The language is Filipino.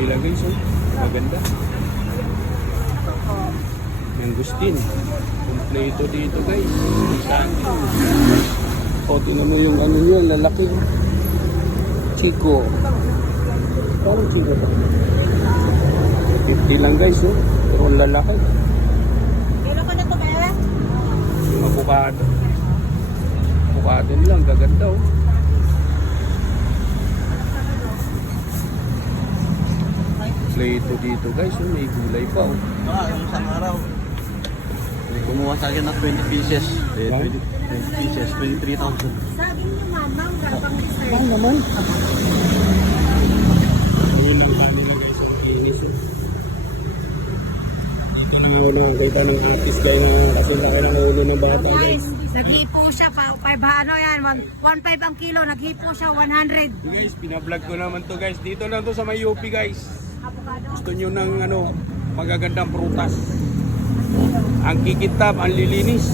nila guys. Oh. Maganda. Mangustin. Kompleto dito guys. Sandin. O, tinan mo yung ano nyo, lalaki. Chico. Parang chico ba? 50 lang guys, oh. Pero ang lalaki. Kailan ko na ito kaya? Yung avocado. Avocado nilang, gaganda oh. Kompleto dito guys, oh. May gulay pa oh. Yung isang araw, may kumuha sa akin ng 20 pieces. 20 pieces, 23,000. Sabi niyo mama, ang gandang dessert. Ang naman. Ayun ang kami na guys, ang kinis oh. Dito na nga ulo, kita ng artist guy na kasi laki ng ulo ng bata guys. Guys, naghipo siya pa. 5 ano yan, 1.5 ang kilo. Naghipo siya 100. Guys, pinablog ko naman to guys. Dito lang to sa may UP guys. Avocado. Gusto nyo ng ano, magagandang prutas. Ang kikitab, ang lilinis.